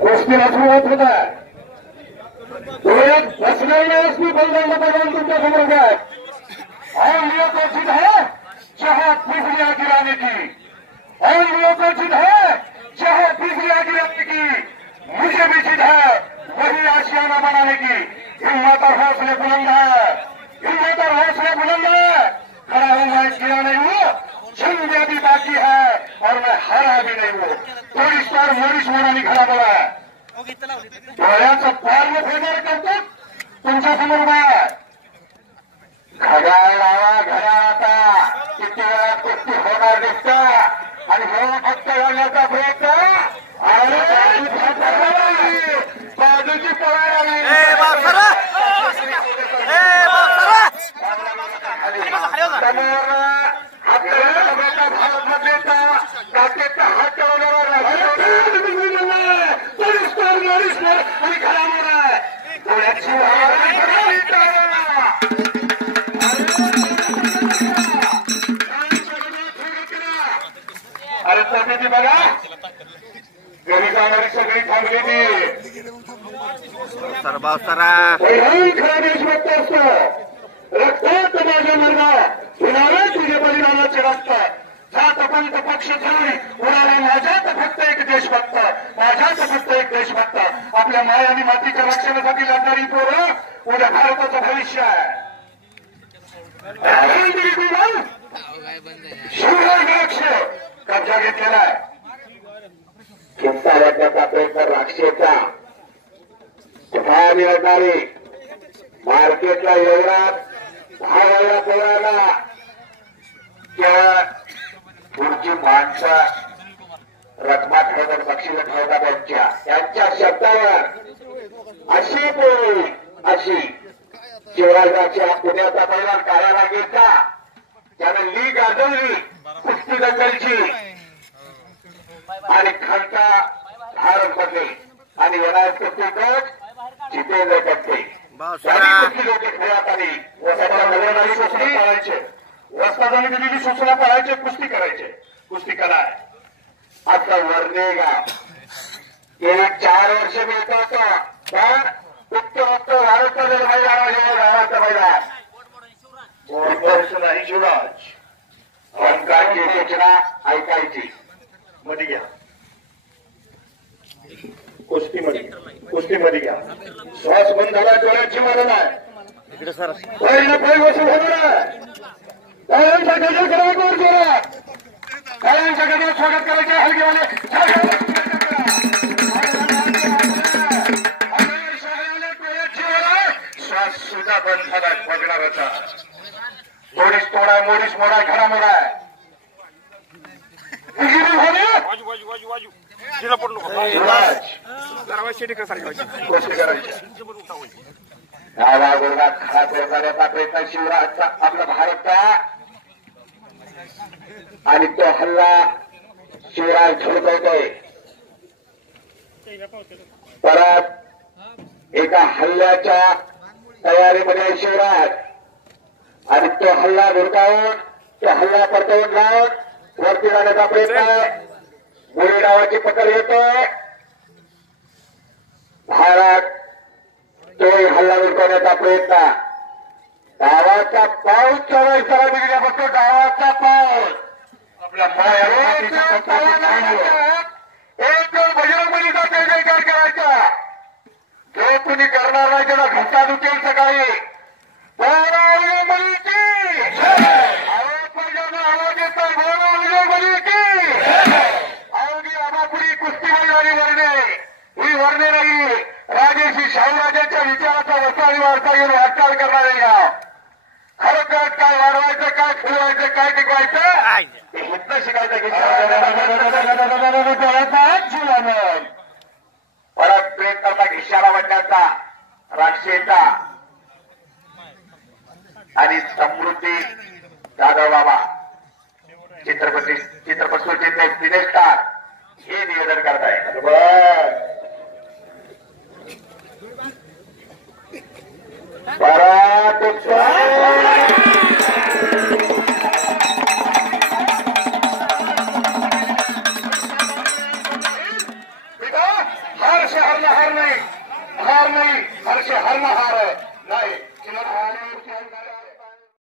गोष्टीला सुरुवात होत आहे. बसण्याची बलदंड बघून तुमच्या समोर काय और लियो को जिद है जहां बिजलियां गिराने की, और लियो को जिद है जहां बिजलियां गिराने की, मुझे भी जिद है वही आशियाना बनाने की। हिम्मत और हौसले बुलंद है, हिम्मत और हौसले बुलंद है। खड़ा हूं मैं, गिरा नहीं हूं, जंग अभी बाकी है और मैं हारा भी नहीं हूं। थोड़ी स्टार मोरिश मोरानी खड़ा बोला है, डोळ्याचं पार फेमर करतो तुमच्या समोर आहे। घड्याळ लावा घड्याळ, आता किती वेळा कुस्ती होणार दिसतं आणि हे फक्त घालण्याचा प्रयत्न बाजूची पळायला भारत मध्ये काटेचा हात ठेवण्यावर आणि घरावर आहे डोळ्याची अरे तब्येती बघा, घरी जाणारी सगळी थांबली ती खरा देशभक्त असतो। रक्तात माझ्या मर्दा होणारे तुझे बलिदानाचे रक्त, जात पंत पक्ष झाली उडाले माझ्यात फक्त एक देशभक्त, माझ्यात फक्त एक देशभक्त। आपल्या माय आणि मातीच्या रक्षणासाठी लढणारी पोरं उद्या भारताचं भविष्य आहे। शिवराय लक्ष कब्जा घेतलेला आहे, किस्सा वाटण्याचा प्रयत्न राक्षेचा कुठाने लढणारी मार्केटला एवढा भावाला पोराला त्या पुढची माणसं रकमा ठेवतात, बक्षीला ठेवतात, त्यांच्या शब्दावर अशी पोळी अशी शिवराजाच्या पुण्याचा पहिला कार्याला गेला, त्यानं लीग गाजवली कुस्ती दंगलची आणि खालचा भारत पडले आणि येणार कुस्ती कोच जितेंद्र टक्के कुस्ती लोक खेळात आली। वस्तादाने सूचना पाळायचे, वस्तादाने दिलेली सूचना पाळायचे, कुस्ती करायचे, कुस्ती करा। आता वर्णेगाव गेले 4 वर्ष मिळत होतं, पण उत्तर भारतचा जर मैदान गावाचा मैदान वर्ष नाही शिवराज अंकाची सूचना ऐकायची। मध्ये घ्या कुस्तीमध्ये घ्या, श्वास बंद झाला, डोळ्याची मरण आहे, पहिला पहिली वसूल होणार आहे। कायांच्या गजर करा गोर जोरात, कायांच्या गजर स्वागत करायचे हलगीवाले श्वास सुद्धा बंद झाला बघणाराचा। मोडीस तोडा मोडीस मोडा घरा मोडा गावा गोरगात खडा करण्याचा प्रयत्न शिवराजचा आपला भारतचा आणि तो हल्ला शिवराज धडकवतोय। परत एका हल्ल्याच्या तयारीमध्ये शिवराज आणि तो हल्ला धुडकावून तो हल्ला परतवून लावून वरती जाण्याचा प्रयत्न, मुली डावाची पकड येतोय भारत, तोही हल्ला धुडकवण्याचा प्रयत्न। डावाचा पाऊस चढवायचा बिघड्या फक्त डावाचा पाऊस आपल्या एक बजरंगबलीचा जय जयकार करायचा, जो तुम्ही करणार नाही त्याला घंटा दुखेल सकाळी। आवाज येतो अवघी आबापुरी कुस्ती मैदानी वर्णे, ही वर्णे नाही राजेशी शाहूराजाच्या विचाराचा वसावी वारसा घेऊन वाटचाल करणारे गाव। खरोखर काय वाढवायचं, काय खेळवायचं, काय टिकवायचं हे हितनं शिकायचं की जीवन परत प्रयत्नाचा घिशाला वाटण्याचा राक्षेचा आणि समृद्धी जाधव बाबा चित्रपट सृष्टीतले सिने स्टार हे निवेदन करताय। परत हार नहीं हर से हारना हार है नहीं